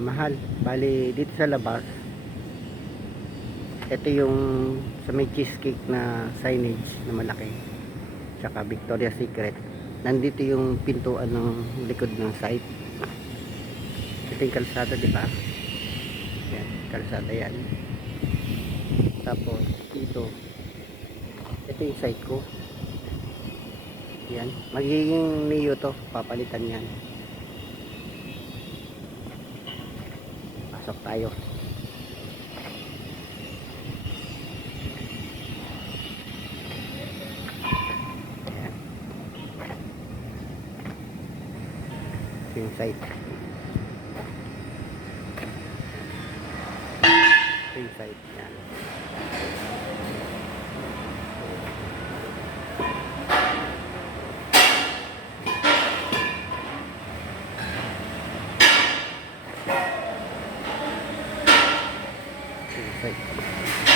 mahal. Bali dito sa labas, ito yung sa may cheesecake na signage na malaki, tsaka Victoria's Secret. Nandito yung pintuan ng likod ng site. Ito yung kalsada, di ba? Yan, kalsada yan. Tapos dito, ito yung site ko. Yan, magiging Neo to, papalitan yan. Pasok tayo. Yan, ito yung site. Ito yung site. Yan. Ito yung site.